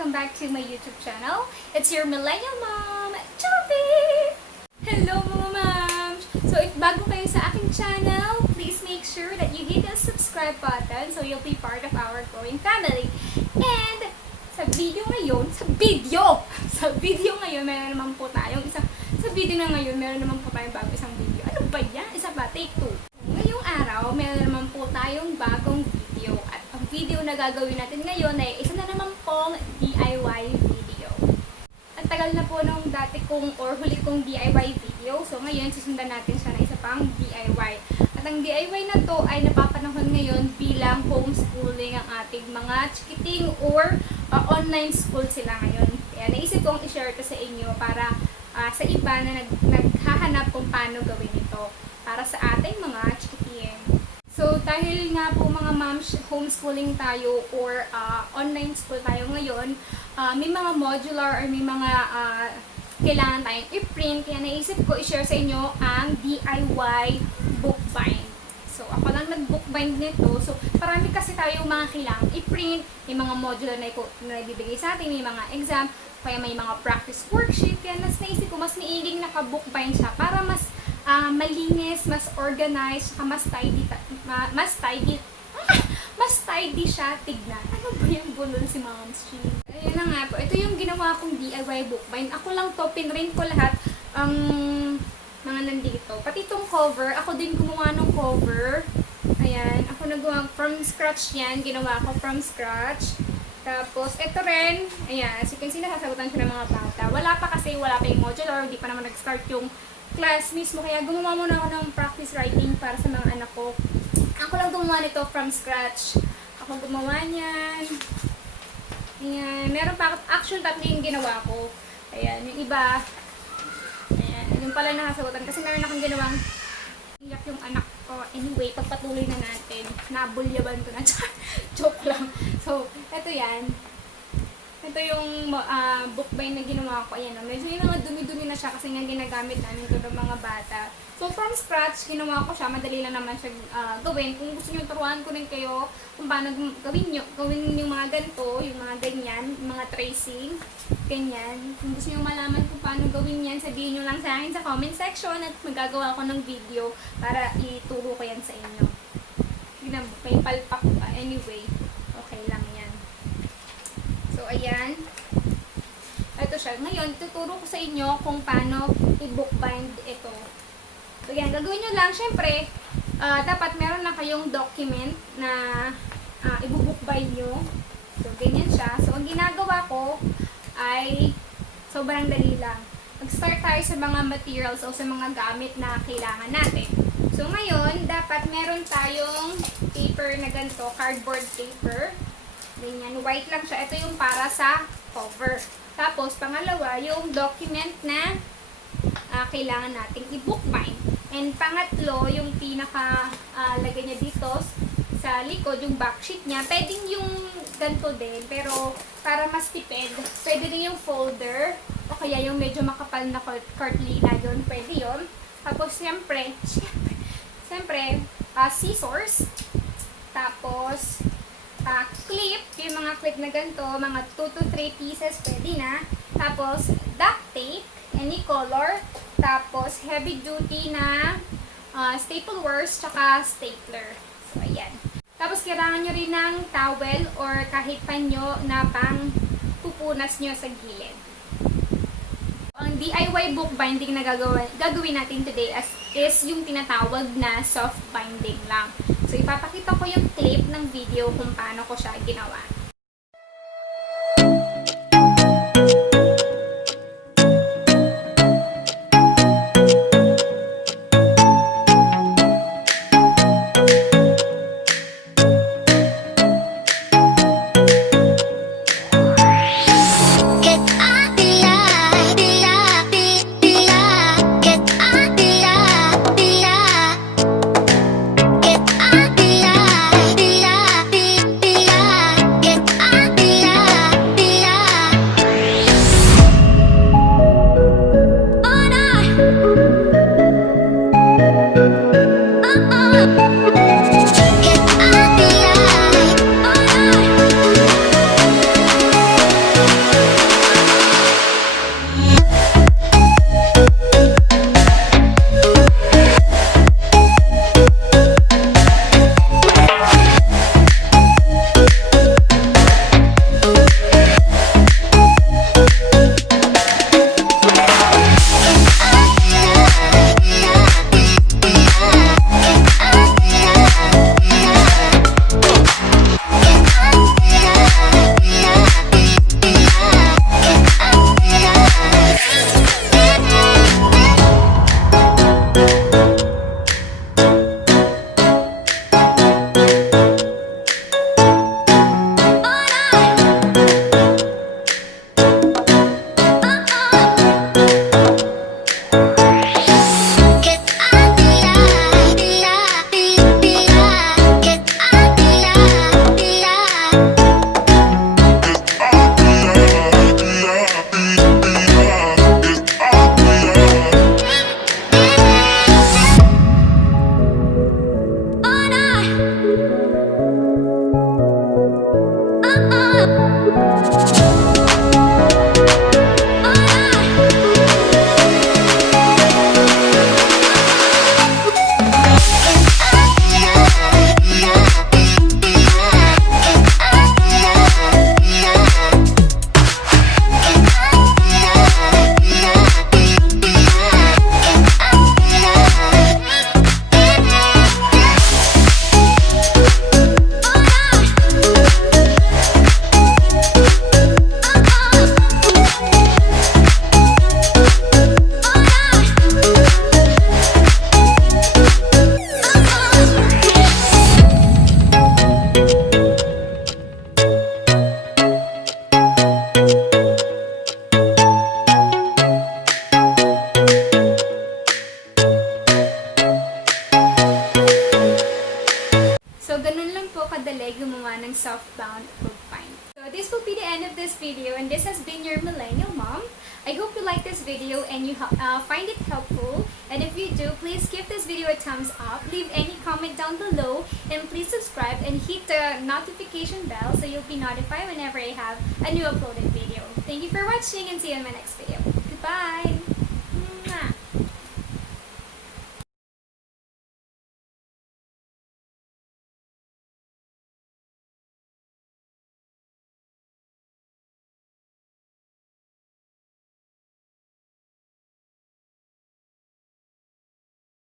welcome back to my YouTube channel. It's your millennial mom, Juvy! Hello mga moms! So if bago kayo sa aking channel, please make sure that you hit the subscribe button so you'll be part of our growing family. And sa video ngayon, meron naman po tayong bagong isang video. Ano ba yan? Isa pa, take 2. Ngayong araw, meron naman po tayong bagong video. At ang video na gagawin natin ngayon ay isa na naman pong DIY video. Ang tagal na po nung dati kong or huli kong DIY video. So ngayon, susundan natin siya na isa pang DIY. At ang DIY na to ay napapanahon ngayon bilang homeschooling ang ating mga chikiting or online school sila ngayon. Kaya naisip kong i-share to sa inyo para sa iba na naghahanap kung paano gawin ito para sa ating mga chikiting. So, dahil nga po mga moms, homeschooling tayo or online school tayo ngayon, may mga modular or may mga kailangan tayong i-print. Kaya naisip ko i-share sa inyo ang DIY bookbind. So, ako lang nag-bookbind nito. So, parami kasi tayong mga kailangan i-print. May mga modular na ibibigay sa atin, may mga exam, kaya may mga practice worksheet. Kaya naisip ko, mas niiging naka-bookbind siya para mas malinis, mas organized, mas tidy siya tignan. Ano ba yung bulol si Mom's Cheese? Ayan na nga po. Ito yung ginawa kong DIY bookbind. Ako lang to, pinrint ko lahat ang mga nandito. Pati itong cover, ako din gumawa ng cover. Ayan, ako nagawa from scratch yan. Ginawa ko from scratch. Tapos, ito rin, ayan, as you can see, nasasagutan siya ng mga bata. Wala pa yung modular, hindi pa naman nag-start yung class mismo. Kaya gumawa muna ako ng practice writing para sa mga anak ko. Ako lang gumawa nito from scratch. Ako gumawa niyan. Ayan, meron pa ako, actually tatlo yung ginawa ko. Ayan, yung iba, ayan, yung pala nakasagutan. Kasi meron akong ginawang iyak yung anak ko. Anyway, pagpatuloy na natin. Nabulyaban ko na. Joke lang. So, ito yan. Ito yung bookbind na ginawa ko. Ayan, medyo yung mga dumi-dumi na siya kasi nga ginagamit namin ito ng mga bata. So, from scratch, ginawa ko siya. Madali lang naman siya gawin. Kung gusto nyo, turuan ko rin kayo kung paano gawin yung mga ganito, yung mga ganyan, yung mga tracing, ganyan. Kung gusto nyo malaman kung paano gawin yan, sabihin nyo lang sa akin sa comment section at magagawa ko ng video para ituro ko yan sa inyo. May palpak pa. Anyway, okay lang yan. So, ayan. Ito siya. Ngayon, tuturo ko sa inyo kung paano i-bookbind ito. So, yan. Gagawin nyo lang. Siyempre, dapat meron na kayong document na i-bookbind nyo. So, ganyan siya. So, ang ginagawa ko ay sobrang dali lang. Mag-start tayo sa mga materials o sa mga gamit na kailangan natin. So, ngayon, dapat meron tayong paper na ganito, cardboard paper. Ganyan, white lang siya. Ito yung para sa cover. Tapos, pangalawa, yung document na kailangan nating i-bookbind. And pangatlo, yung pinaka-lagay niya dito sa likod, yung backsheet niya. Pwedeng yung ganito din, pero para mas tipid, pwede rin yung folder, o kaya yung medyo makapal na cartolina yun, pwede yun. Tapos, siyempre, scissors. Tapos, clip, yung mga clip na ganito, mga 2 to 3 pieces, pwede na. Tapos, duct tape, any color. Tapos, heavy duty na staple words, tsaka stapler. So, ayan. Tapos, kailangan nyo rin ng towel or kahit panyo na pang pupunas nyo sa gilid. Ang DIY bookbinding na gagawin natin today is yung tinatawag na soft binding lang. So, ipapakita ko yung clip ng video kung paano ko siya ginawa. Get po kadali gumawa ng softbound bookbind. So this will be the end of this video, and this has been your millennial mom. I hope you like this video and you find it helpful. And if you do, please give this video a thumbs up, leave any comment down below, and please subscribe and hit the notification bell so you'll be notified whenever I have a new uploaded video. Thank you for watching, and see you in my next video. Goodbye!